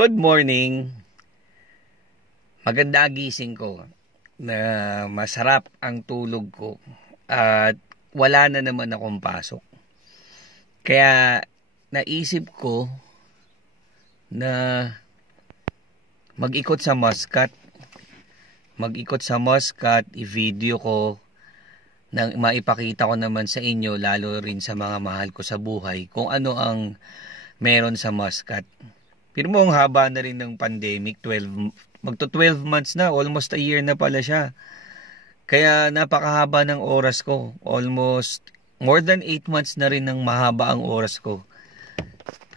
Good morning. Maganda gising ko na masarap ang tulog ko at wala na naman akong pasok. Kaya naisip ko na mag-ikot sa Muscat. I-video ko nang maipakita ko naman sa inyo, lalo rin sa mga mahal ko sa buhay, kung ano ang meron sa Muscat. Pero mo ang haba na rin ng pandemic, magto 12 months na, almost a year na pala siya. Kaya napakahaba ng oras ko, almost more than 8 months na rin ng mahaba ang oras ko.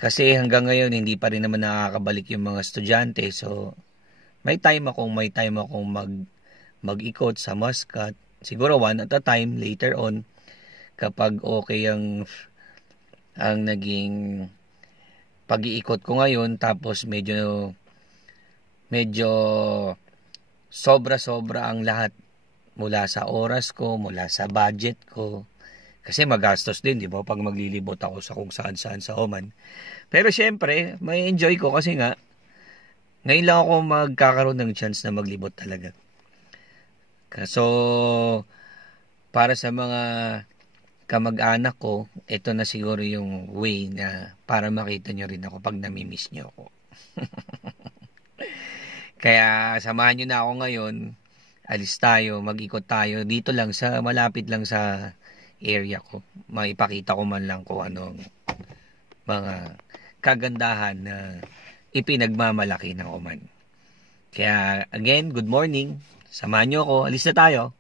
Kasi hanggang ngayon hindi pa rin naman nakakabalik yung mga estudyante, so may time akong mag-ikot sa Muscat. Siguro one at a time later on kapag okay ang naging pag-iikot ko ngayon, tapos medyo sobra ang lahat mula sa oras ko, mula sa budget ko. Kasi magastos din, di ba, pag maglilibot ako sa kung saan-saan sa Oman. Pero syempre, may enjoy ko kasi nga ngayon lang ako magkakaroon ng chance na maglibot talaga. So para sa mga kamag-anak ko, ito na siguro yung way na para makita nyo rin ako pag namimiss nyo ako. Kaya samahan nyo na ako ngayon. Alis tayo, mag-ikot tayo. Dito lang, malapit lang sa area ko. Maipakita ko man lang kung anong mga kagandahan na ipinagmamalaki ng Oman. Kaya again, good morning. Samahan nyo ako. Alis na tayo.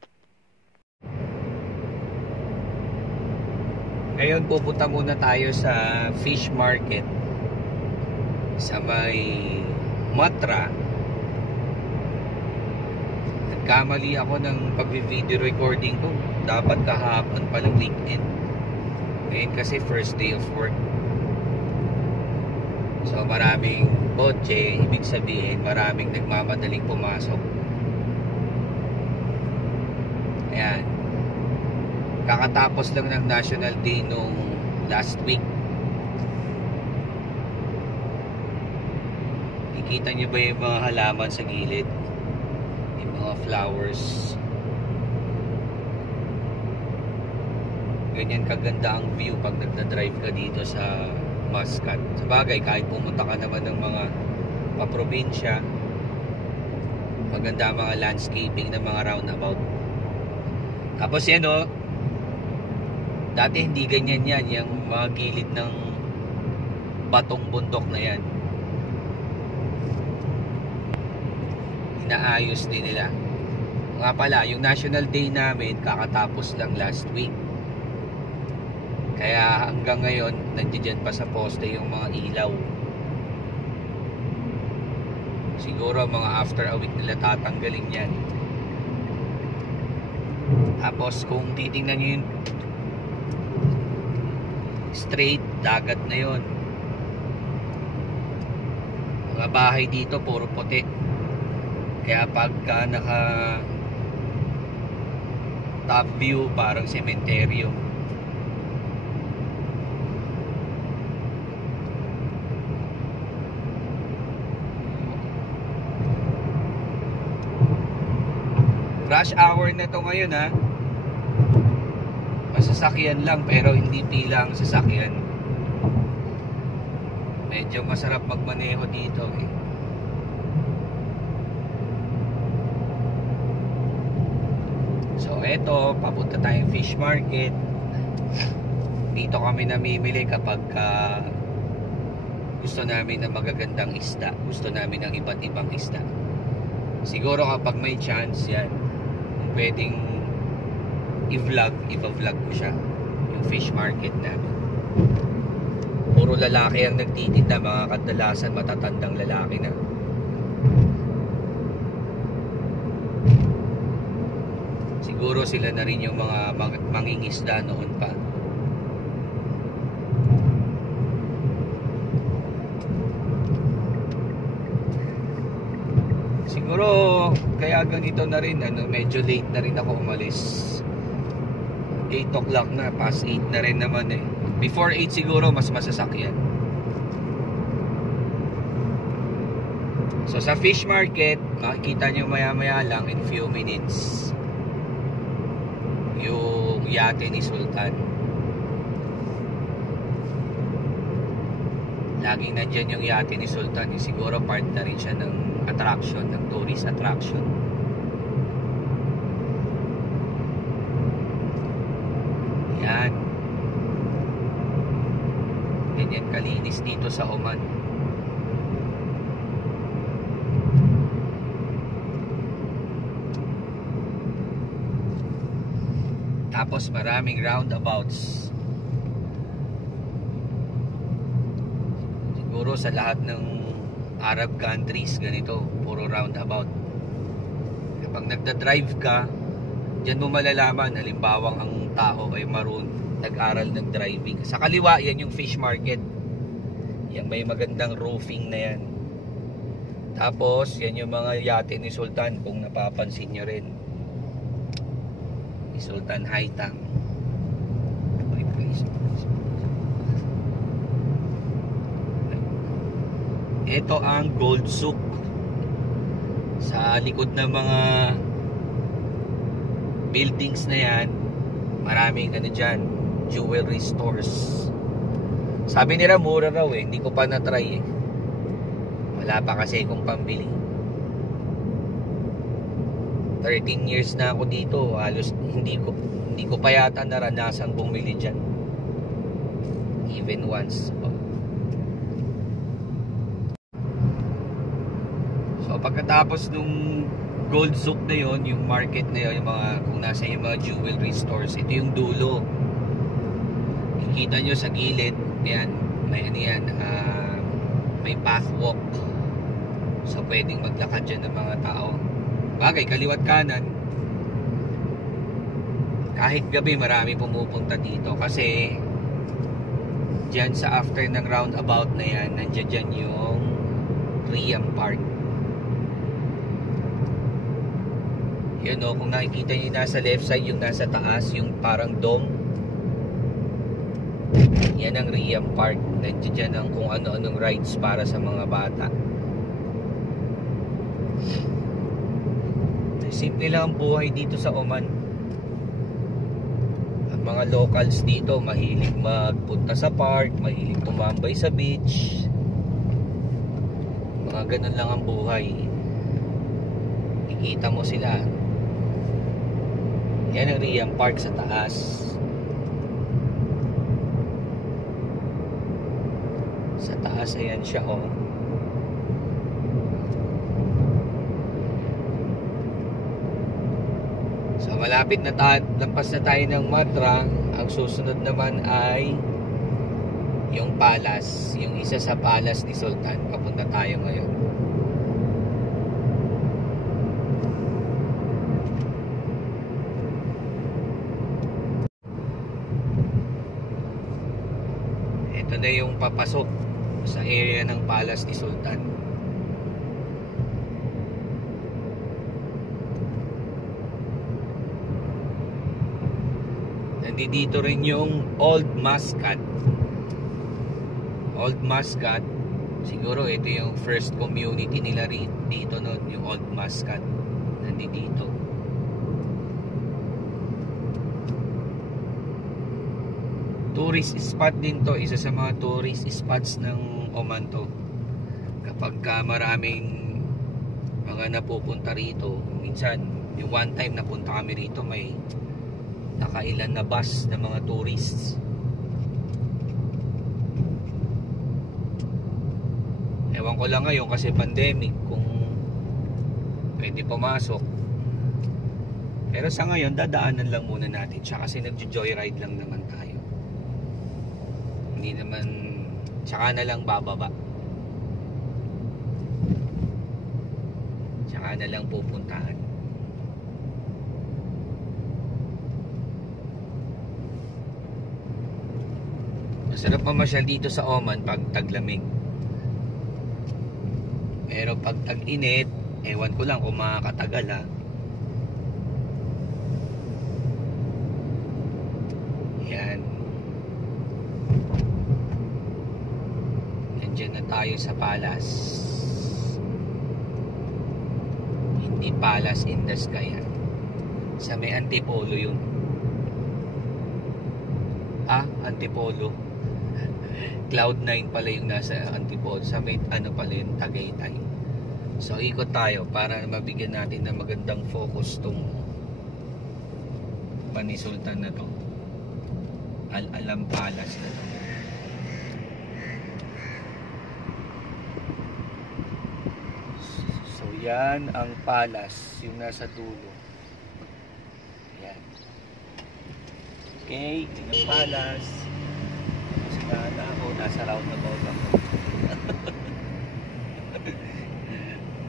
Ngayon pupunta muna tayo sa fish market sa may Matra. Nagkamali ako ng pag-video recording ko. Dapat kahapon palang weekend. Ngayon kasi first day of work. So maraming kotse, ibig sabihin maraming nagmamadaling pumasok. Ayan. Kakatapos lang ng National Day nung last week. Ikita nyo ba yung mga halaman sa gilid? Yung mga flowers. Ganyan kaganda ang view pag nagdadrive ka dito sa Muscat. Sabagay, kahit pumunta ka naman ng mga paprobinsya, maganda mga landscaping ng mga roundabout. Tapos yan o, dati hindi ganyan yan, yung mga gilid ng batong bundok na yan. Inaayos din nila. Nga pala, yung National Day namin kakatapos lang last week. Kaya hanggang ngayon, nandiyan pa sa poste yung mga ilaw. Siguro mga after a week nila tatanggalin yan. Tapos kung titingnan nyo yung straight, dagat na yon. Mga bahay dito puro puti. Kaya pagka naka top view, parang sementeryo. Rush hour na to ngayon ha. Masasakyan lang pero hindi pila ang sasakyan. Medyo masarap magmaneho dito eh. So eto, papunta tayong fish market. Dito kami namimili kapag gusto namin ng magagandang isda. Gusto namin ng iba't ibang isda. Siguro kapag may chance yan, pwedeng i-vlog ko siya, yung fish market namin. Puro lalaki ang nagtitinda, mga kadalasan matatandang lalaki na. Siguro sila na rin yung mga mangingisda noon pa. Siguro kaya ganito na rin, medyo late na rin ako umalis. 8 o'clock na, past 8 na rin naman eh. Before 8 siguro mas masasakyan. So sa fish market, makikita nyo maya-maya lang in few minutes yung yate ni Sultan. Laging nandyan yung yate ni Sultan. Siguro part na rin siya ng attraction, ng tourist attraction. Yan. Ganyan kalinis dito sa Oman. Tapos maraming roundabouts. Siguro sa lahat ng Arab countries ganito, puro roundabout. Kapag nagda-drive ka, diyan mo malalaman halimbawang ang tao ay nag-aral ng driving. Sa kaliwa, yan yung fish market. Yan may magandang roofing na yan. Tapos, yan yung mga yate ni Sultan kung napapansin nyo rin. Ni Sultan Haitang. Ito ang Gold Souk. Sa likod ng mga buildings na yan, maraming dyan, jewelry stores. Sabi nila mura raw hindi ko pa na-try wala pa kasi akong pambili. 13 years na ako dito, halos hindi ko pa yata naranasan bumili dyan even once. So pagkatapos nung Gold Souk na yon, yung market na yon, yung mga, kung nasa yung mga jewelry stores, ito yung dulo. Kikita nyo sa gilid, yan, may ano yan, may pathwalk. So pwedeng maglakad dyan ng mga tao. Bagay, kaliwat kanan. Kahit gabi marami pumupunta dito kasi dyan sa after ng roundabout na yan, nandiyan dyan yung Riyam Park. Yun o, kung nakikita nyo nasa left side, yung nasa taas, yung parang dome, yan ang Riyam Park. Nandiyan dyan ang kung ano-anong rides para sa mga bata. Simple lang ang buhay dito sa Oman. Ang mga locals dito mahilig magpunta sa park, mahilig tumambay sa beach. Mga ganun lang ang buhay. Kikita mo sila. Yan ang Riyam Park sa taas. Sa taas ayan siya oh. So malapit na lampas na tayo ng Matra. Ang susunod naman ay yung palace, yung isa sa palace ni Sultan. Papunta tayo ngayon. Ito na yung papasok sa area ng palace ni Sultan. Nandito rin yung Old Muscat. Old Muscat, siguro ito yung first community nila dito noon, yung Old Muscat. Nandito. Tourist spot din to, isa sa mga tourist spots ng Oman to. Kapag maraming mga napupunta rito, minsan yung one time napunta kami rito, may nakailan na bus ng mga tourists. Ewan ko lang ngayon kasi pandemic kung pwede pumasok. Pero sa ngayon dadaanan lang muna natin siya kasi nagjo-joyride lang naman tayo. Hindi naman, tsaka na lang bababa, tsaka na lang pupuntahan. Masarap mamasyal dito sa Oman pag taglamig. Pero pag tag-init, ewan ko lang kung makakatagal ha. Yan. Nandiyan na tayo sa palace. Palace in the Sky. Sa may Antipolo yun. Antipolo. Cloud9 pala yung nasa Antipolo. Sa may ano pala yung Tagaytay. So ikot tayo para mabigyan natin ng magandang focus tong panisultan na to. Al-Alam Palace na to. So yan ang palace, yung nasa dulo. Yan. Okay, yun ang palace. Sinala ako, nasa roundabout ako.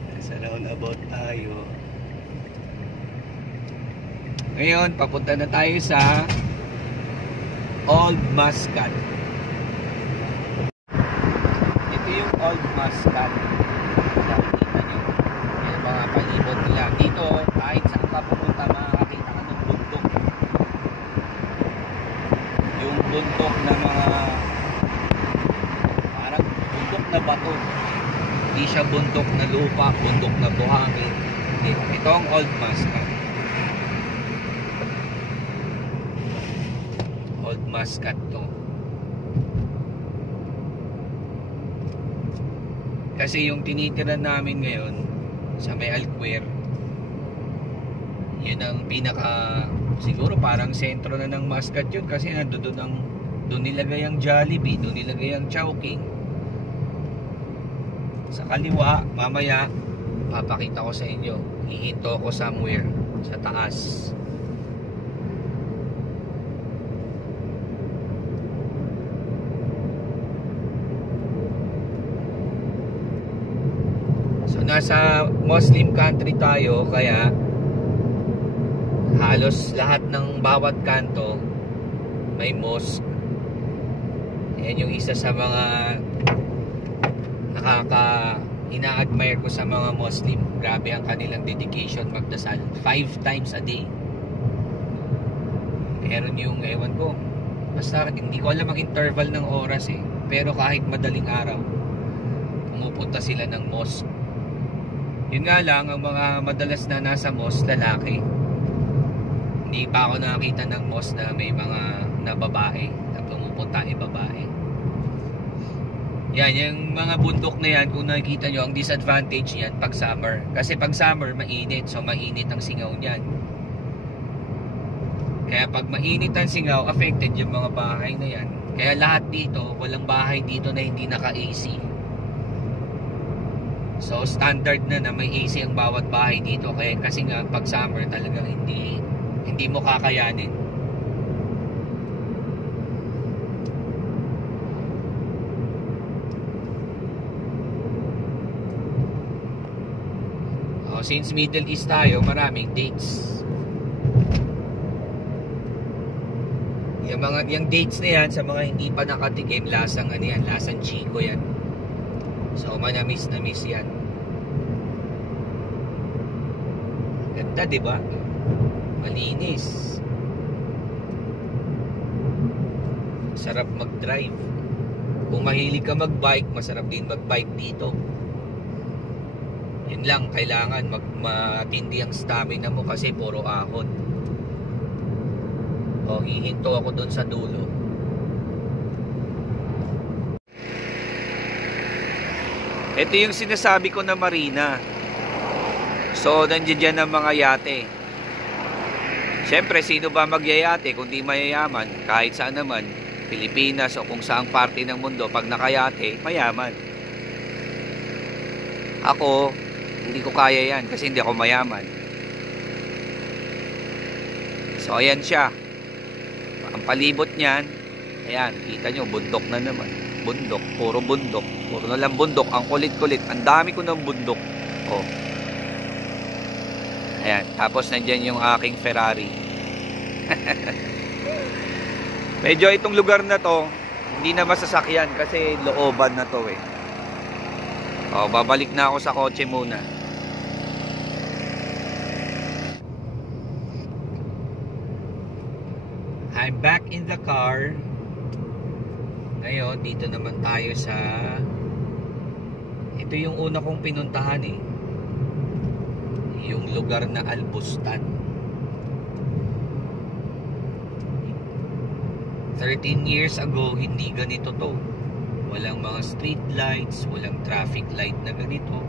Nasa roundabout tayo. Ngayon, papunta na tayo sa Old Muscat. Ito yung Old Muscat. Nakikita nyo yung mga palibot nila. Dito, kahit saan ka pupunta, makakakita ka ng bundok. Yung bundok na mga parang bundok na bato. Hindi siya bundok na lupa, bundok na buhangin. Ito ang Old Muscat. Old Muscat to. Kasi yung tinitiran namin ngayon sa may Alcuer, yun ang pinaka, siguro parang sentro na ng Muscat yun, kasi doon nilagay ang Jollibee, doon nilagay ang Chowking. Sa kaliwa, mamaya papakita ko sa inyo, hihinto ko somewhere sa taas. Nasa Muslim country tayo, kaya halos lahat ng bawat kanto may mosque. Yan yung isa sa mga ina-admire ko sa mga Muslim. Grabe ang kanilang dedication magdasal 5 times a day. Meron yung, ewan ko, basta hindi ko alam ang interval ng oras pero kahit madaling araw pumupunta sila ng mosque. Yun nga lang, ang mga madalas na nasa mosque, lalaki. Hindi pa ako nakakita ng mosque na may mga na babae, na pumupunta babae. Yan, yung mga bundok na yan, kung nakikita nyo, ang disadvantage yan pag summer. Kasi pag summer, mainit. So, mainit ang singaw niyan. Kaya pag mainit ang singaw, affected yung mga bahay na yan. Kaya lahat dito, walang bahay dito na hindi naka-AC. So standard na may AC ang bawat bahay dito, kaya kasi nga pag summer talagang hindi mo kakayanin. Since Middle East tayo, maraming dates. Yung dates na yan, sa mga hindi pa nakatikim, lasang ano yan, lasang chiko yan. So manamis na miss yan. Ganda, diba? Malinis. Sarap mag-drive. Kung mahilig ka mag-bike, masarap din mag-bike dito. Yun lang, kailangan matindi ang stamina mo kasi puro ahon. Hihinto ako doon sa dulo. Ito yung sinasabi ko na marina. So, nandiyan dyan ang mga yate. Siyempre, sino ba magyayate kung di mayayaman? Kahit saan naman, Pilipinas o kung saang parte ng mundo, pag nakayate, mayaman. Ako, hindi ko kaya yan kasi hindi ako mayaman. So, ayan siya. Ang palibot niyan, ayan, kita nyo, bundok na naman. Bundok, puro bundok. Puro na lang bundok. Ang kulit-kulit. Ang dami ko ng bundok. Ayan. Tapos nandyan yung aking Ferrari. Medyo itong lugar na to, hindi na masasakyan kasi looban na to babalik na ako sa kotse muna. I'm back in the car. Ngayon, dito naman tayo sa, ito yung una kong pinuntahan yung lugar na Albustan. 13 years ago, hindi ganito to. Walang mga street lights, walang traffic light na ganito.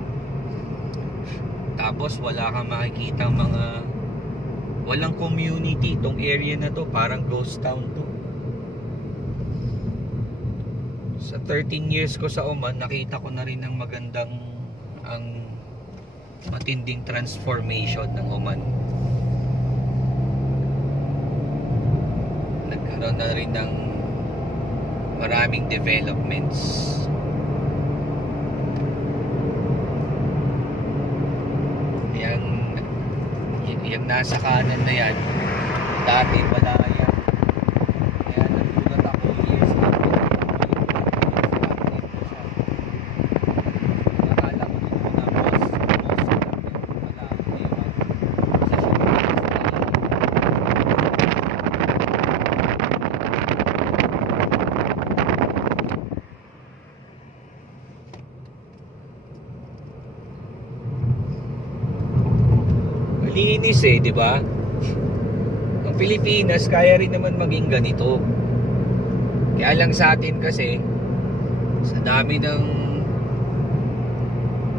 Tapos wala kang makikita walang community. Itong area na to, parang ghost town to. Sa 13 years ko sa Oman, nakita ko na rin ang matinding transformation ng Oman. Nagkaroon na rin ng maraming developments. Yung nasa kanan na yan, dati wala yan. Kaya nagulat ako years after. Nakala ko dito na most wala. Linis di ba? Ang Pilipinas kaya rin naman maging ganito. Kaya lang sa atin kasi sa dami ng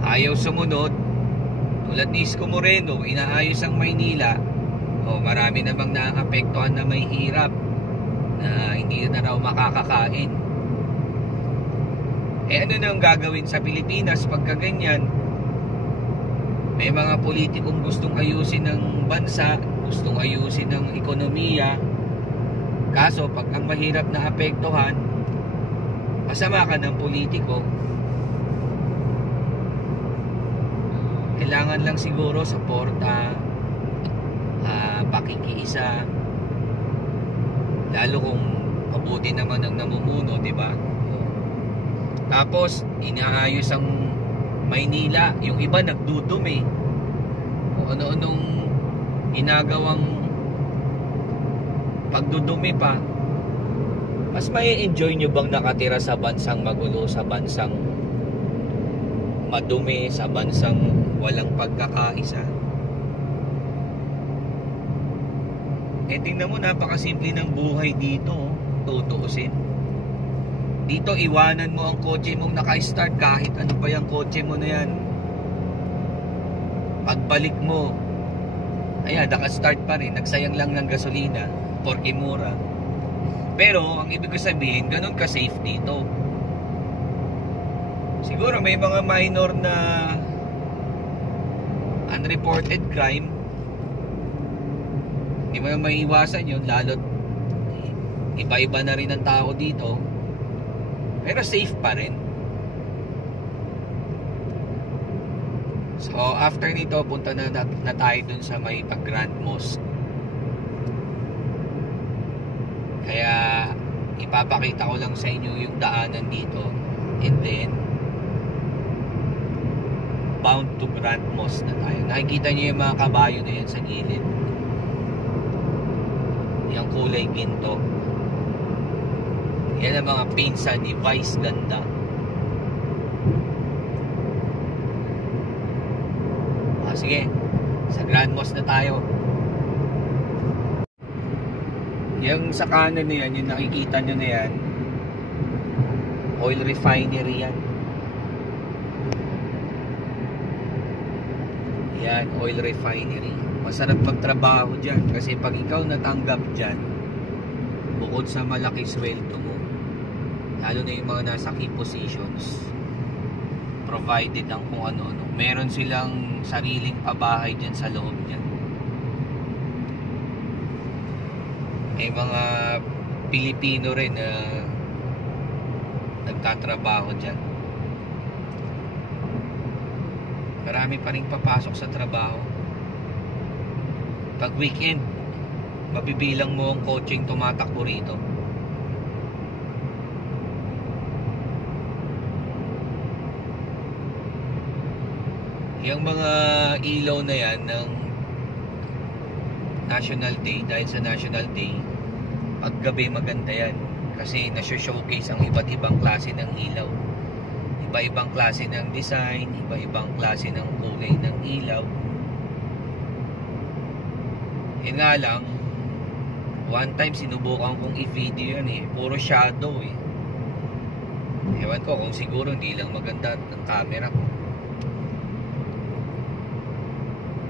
ayaw sumunod, tulad ni Isko Moreno, inaayos ang Maynila. Marami namang naapektuhan na may hirap na hindi na raw makakakain. Ano nang gagawin sa Pilipinas pagka ganyan? May mga politikong gustong ayusin ng bansa, gustong ayusin ng ekonomiya. Kaso pag ang mahirap na apektuhan, masama ka ng politiko. Kailangan lang siguro suporta, pakikiisa. Lalo kung mabuti naman ang namumuno, di ba? Tapos inaayos ang Maynila, yung iba nagdudumi. O ano-anong ginagawang pagdudumi pa. Mas may enjoy nyo bang nakatira sa bansang magulo, sa bansang madumi, sa bansang walang pagkakaisa? Tingnan mo, napakasimple ng buhay dito. Tutuusin. Dito, iwanan mo ang kotse mong naka-start kahit ano pa yung kotse mo na yan. Pagbalik mo, naka-start pa rin. Nagsayang lang ng gasolina, porke mura. Pero, ang ibig ko sabihin, ganun ka-safe dito. Siguro may mga minor na unreported crime. Hindi mo na maiiwasan yun, lalo't iba-iba na rin ang tao dito. Pero safe pa rin. So after nito, punta na tayo dun sa may Grand Mosque. Kaya ipapakita ko lang sa inyo yung daanan dito. And then bound to Grand Mosque na tayo. Nakikita nyo yung mga kabayo na yan sa gilid. Yung kulay ginto. Yan ang mga pinsan ni Vice Ganda. Sige, sa Grand Mosque na tayo. Yung sa kanan na yan, yung nakikita nyo na yan, oil refinery yan. Yan, oil refinery. Masarap magtrabaho dyan kasi pag ikaw natanggap dyan, bukod sa malaki sweldo mo, lalo na yung mga nasa key positions, provided ang kung ano-ano, meron silang sariling pabahay dyan sa loob niyan. May mga Pilipino rin na nagtatrabaho dyan. Marami pa rin papasok sa trabaho. Pag weekend, mabibilang mo ang coaching tumatakbo rito. Yung mga ilaw na yan ng National Day, dahil sa National Day, paggabi maganda yan kasi nasa-showcase ang iba't ibang klase ng ilaw, iba-ibang klase ng design, iba-ibang klase ng kulay ng ilaw. Yun nga lang, one time sinubukan kong i-video yan puro shadow ewan ko kung siguro hindi lang maganda ng camera ko,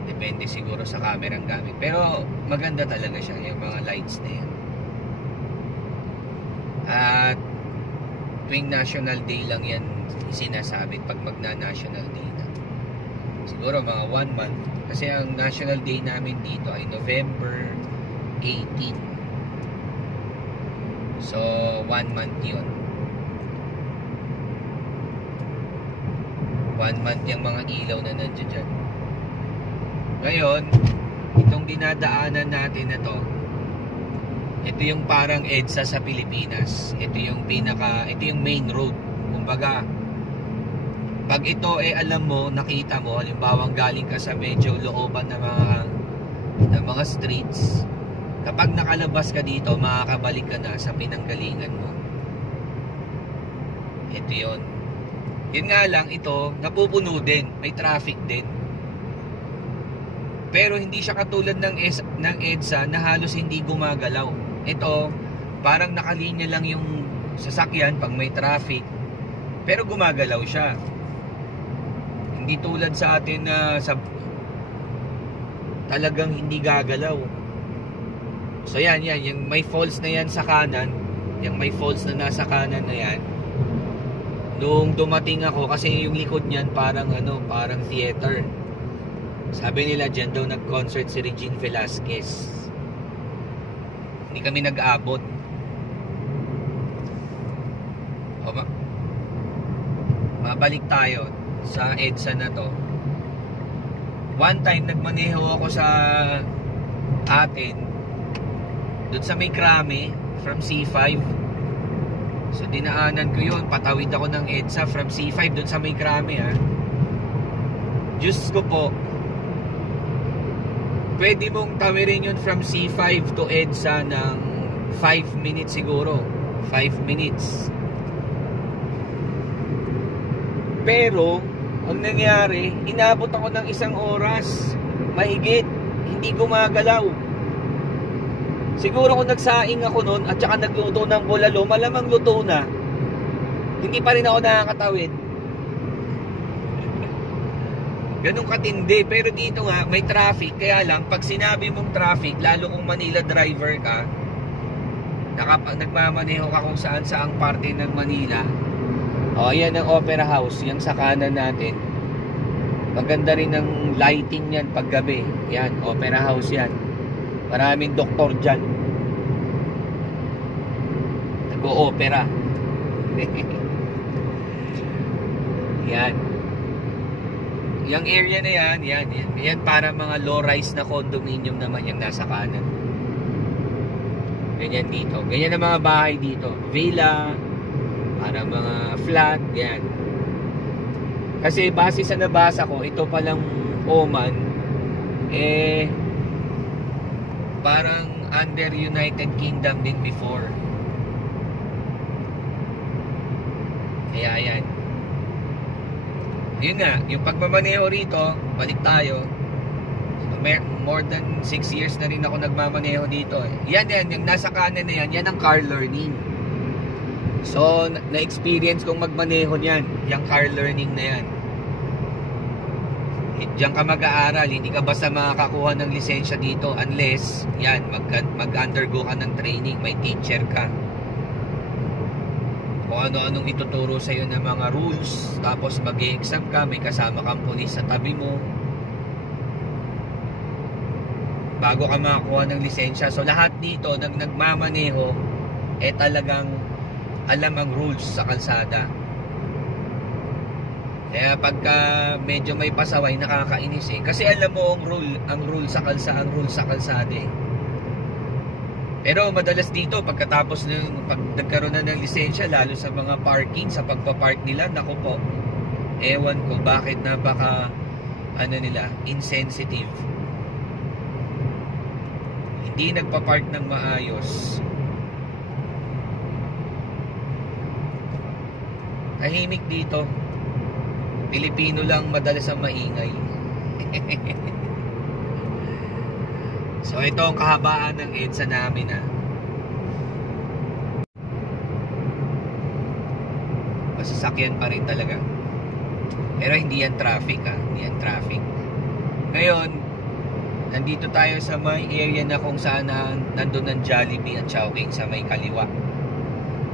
depende siguro sa camera ang gamit, pero maganda talaga siya yung mga lights na yan. At tuwing National Day lang yan sinasabit, pag magna-National Day na siguro mga 1 month, kasi ang National Day namin dito ay November 18. So 1 month yun, 1 month yung mga ilaw na nandiyan dyan. Ngayon, itong dinadaanan natin na to, ito yung parang EDSA sa Pilipinas. Ito yung main road. Kumbaga, pag ito alam mo, nakita mo, halimbawa galing ka sa medyo looban ng mga streets, kapag nakalabas ka dito, makakabalik ka na sa pinanggalingan mo. Ito yun. Yun nga lang, ito napupuno din, may traffic din, pero hindi siya katulad ng EDSA na halos hindi gumagalaw. Ito parang nakalinya lang yung sasakyan pag may traffic, pero gumagalaw siya. Hindi tulad sa atin na talagang hindi gagalaw. So yan, yung may falls na yan sa kanan, yung may falls na nasa kanan na yan, nung dumating ako, kasi yung likod niyan parang theater. Sabi nila dyan daw nag-concert si Regine Velasquez. Hindi kami nag-aabot. Mabalik tayo sa EDSA na to. One time nagmaneho ako sa atin doon sa may Krame from C5. So dinaanan ko yun, patawid ako ng EDSA from C5 doon sa may Krame Diyos ko po, pwede mong tawirin yun from C5 to EDSA ng 5 minutes siguro, 5 minutes. Pero ang nangyari, inabot ako ng 1 oras mahigit, hindi gumagalaw. Siguro kung nagsaing ako noon at saka nagluto ng bulalo, malamang luto na, hindi pa rin ako nakakatawid. Ganun katindi. Pero dito nga may traffic, kaya lang pag sinabi mong traffic, lalo kung Manila driver ka, nagmamaneho ka kung saan saang parte ng Manila. Ayan ang Opera House, yung sa kanan natin. Maganda rin ang lighting yan pag gabi. Yan, Opera House yan. Maraming doktor dyan, nag-o-opera. Yan. Yung area na yan para mga low-rise na condominium naman yung nasa kanan. Ganyan dito. Ganyan ang mga bahay dito. Villa, para mga flat, yan. Kasi base sa nabasa ko, ito palang Oman, parang under United Kingdom din before. Kaya yan. Yun nga, yung pagmamaneho rito, balik tayo. More than 6 years na rin ako nagmamaneho dito. Yan, yung nasa kanan na yan ang car learning. So, na-experience kong magmaneho niyan, yung car learning na yan. Diyan ka mag-aaral, hindi ka basta makakakuha ng lisensya dito unless yan, mag-undergo ka ng training, may teacher ka. Kung ano-anong ituturo sa'yo ng mga rules, tapos mag-e-exam ka, may kasama kang pulis sa tabi mo bago ka makakuha ng lisensya. So lahat dito, nagmamaneho, talagang alam ang rules sa kalsada. Kaya pagka medyo may pasaway, nakakainis kasi alam mo ang rule sa kalsada Pero madalas dito pagkatapos pag nagkaroon na ng lisensya, lalo sa mga parking, sa pagpa-park nila, naku po, ewan ko bakit napaka insensitive. Hindi nagpa-park ng maayos. Tahimik dito. Pilipino lang madalas ang maingay. So ito ang kahabaan ng EDSA namin Masasakyan pa rin talaga. Pero hindi yan traffic hindi yan traffic. Ngayon, nandito tayo sa may area na kung saan nandun ang Jollibee at Chowking sa may kaliwa.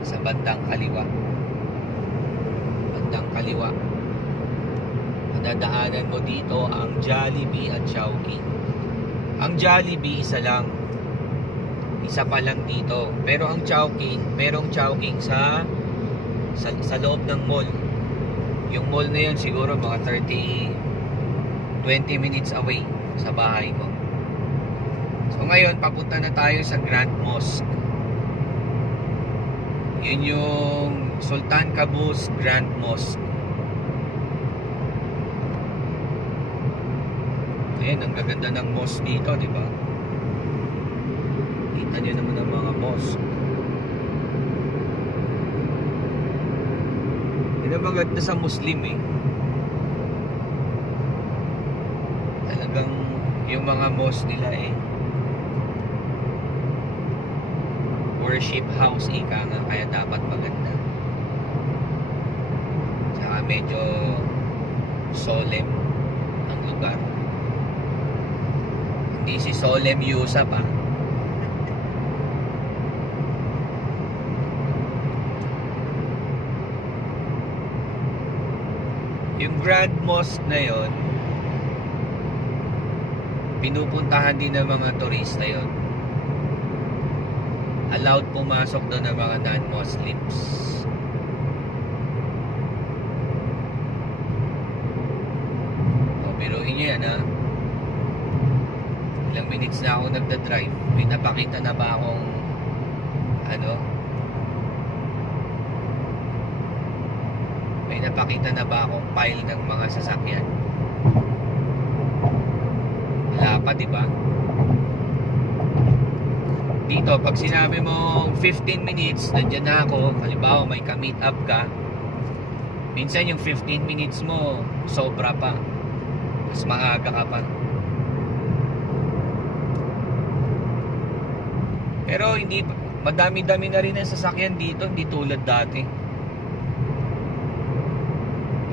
Sa bandang kaliwa. Madadaanan mo dito ang Jollibee at Chowking. Ang Jollibee isa pa lang dito. Pero ang Chowking, merong Chowking sa loob ng mall. Yung mall na yun siguro mga 20 minutes away sa bahay ko. So ngayon papunta na tayo sa Grand Mosque. Yun yung Sultan Qaboos Grand Mosque. Ayan, ang gaganda ng mosque dito, di ba? Kita nyo naman ang mga mosque. Yun ang maganda sa Muslim Talagang yung mga mosque nila worship house nga, kaya dapat maganda. Tsaka medyo solemn ang lugar. Hindi si Solemn Yusuf Yung Grand Mosque na yon, pinupuntahan din ng mga turista yon. Allowed pumasok doon ng mga non-Muslims. Biruin nyo yan Ilang minutes na ako nagda-drive. May napakita na ba akong may napakita na ba akong pile ng mga sasakyan? Wala pa, diba? Dito, pag sinabi mong 15 minutes, nandiyan na ako. Halimbawa, may ka-meet up ka. Minsan yung 15 minutes mo, sobra pa. Mas maaga ka pa. Pero hindi, madami-dami na rin ang sasakyan dito, hindi tulad dati.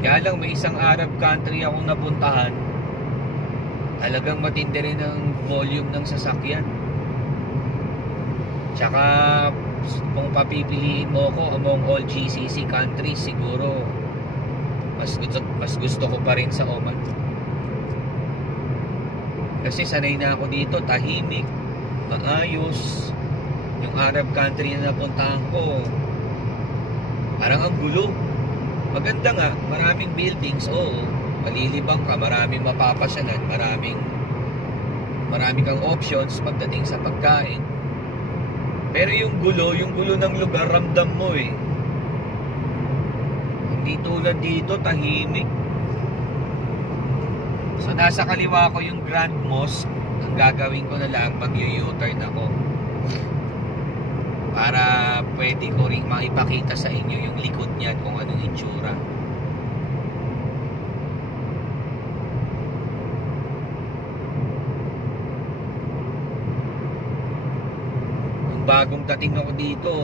Kaya lang may isang Arab country akong napuntahan, talagang matindi rin ang volume ng sasakyan. Tsaka kung papipiliin mo ko among all GCC countries, siguro mas gusto ko pa rin sa Oman. Kasi sanay na ako dito, tahimik, maayos. Yung Arab country na napuntahan ko, parang ang gulo. Maganda nga, maraming buildings, oo. Malilibang ka, maraming mapapasyanan, marami kang options pagdating sa pagkain. Pero yung gulo ng lugar, ramdam mo Hindi tulad dito, tahimik. So nasa kaliwa ko yung Grand Mosque. Ang gagawin ko na lang, mag-U-turn ako. Para pwede ko rin maipakita sa inyo yung likod niyan kung anong itsura. Nung bagong dating ako dito,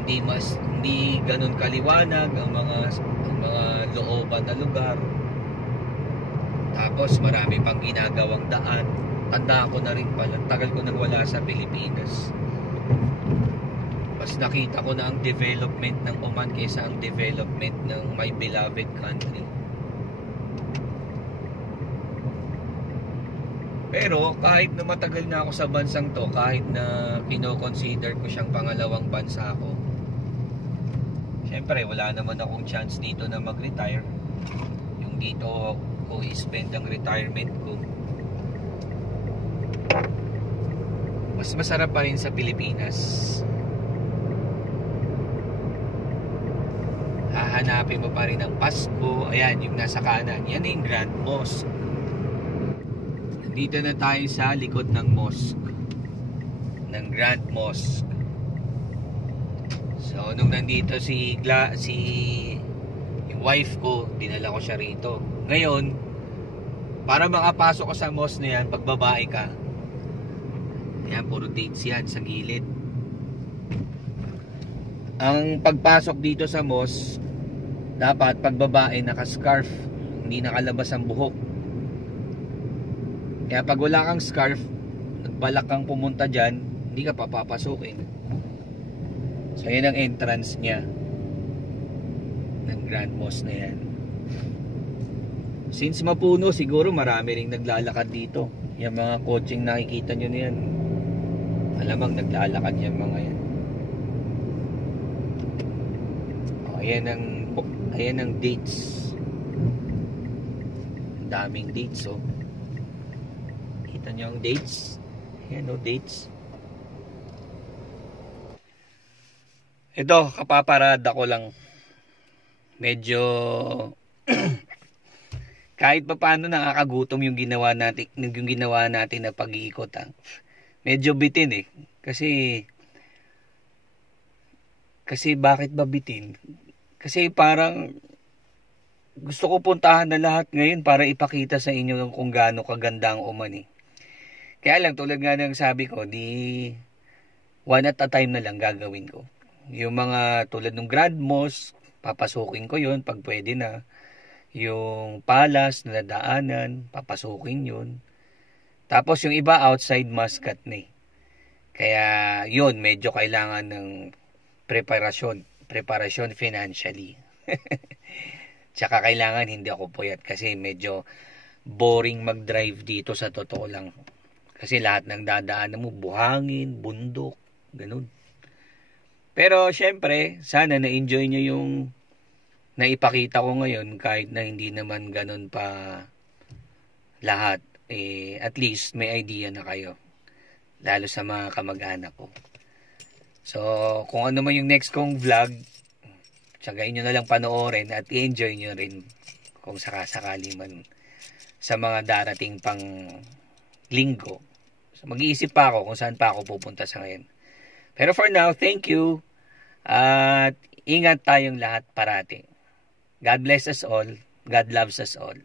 hindi ganun kaliwanag ang mga looban na lugar. Tapos marami pang ginagawang daan. Tanda ko na rin pala, tagal ko nang wala sa Pilipinas. Mas nakita ko na ang development ng Oman kaysa ang development ng my beloved country. Pero kahit na matagal na ako sa bansang to, kahit na kino-consider ko siyang pangalawang bansa ko, syempre wala naman akong chance dito na mag-retire. Yung dito ko i-spend ang retirement ko. Mas masarap pa rin sa Pilipinas. Hahanapin mo pa rin ang Pasko. Ayan, yung nasa kanan, yan yung Grand Mosque. Dito na tayo sa likod ng mosque, ng Grand Mosque. So nung nandito yung wife ko, dinala ko siya rito. Ngayon Para makapasok ka sa mosque na yan, pag babae ka, yan, puro dates yan sa gilid. Ang pagpasok dito sa mosque, dapat pag babae naka-scarf, hindi nakalabas ang buhok. Kaya pag wala kang scarf, nagbalak kang pumunta dyan, hindi ka papapasukin. So yan ang entrance niya ng Grand Mosque na yan. Since mapuno, siguro marami ring naglalakad dito. Yung mga coaching nakikita nyo na yan, alamang naglalakad yung mga yan. O, ayan ang dates. Ang daming dates, oh. Kita nyo ang dates? Ayan, oh, dates. Ito, kapaparada ko lang. Medyo kahit pa paano nakakagutom yung ginawa natin na pag-iikot, ha. Medyo bitin eh. Kasi bakit ba bitin? Kasi parang gusto ko puntahan na lahat ngayon para ipakita sa inyo kung gaano kaganda ang Oman eh. Kaya lang, tulad nga ng sabi ko, one at a time na lang gagawin ko. Yung mga tulad ng Grand Mosque, papasukin ko yun pag pwede na. Yung palace na daanan, papasukin yun. Tapos yung iba outside Muscat na eh. Kaya yun, medyo kailangan ng preparasyon financially. Tsaka kailangan hindi ako puyat kasi medyo boring mag-drive dito sa totoo lang. Kasi lahat ng dadaanan mo, buhangin, bundok, ganun. Pero syempre, sana na-enjoy nyo yung naipakita ko ngayon kahit na hindi naman ganun pa lahat. At least may idea na kayo. Lalo sa mga kamag-anak ko. So, kung ano man yung next kong vlog, tsagain nyo na lang panoorin at i-enjoy nyo rin kung sakasakali man sa mga darating pang linggo. So, mag-iisip pa ako kung saan pa ako pupunta sa ngayon. Pero for now, thank you. At ingat tayong lahat parating. God bless us all. God loves us all.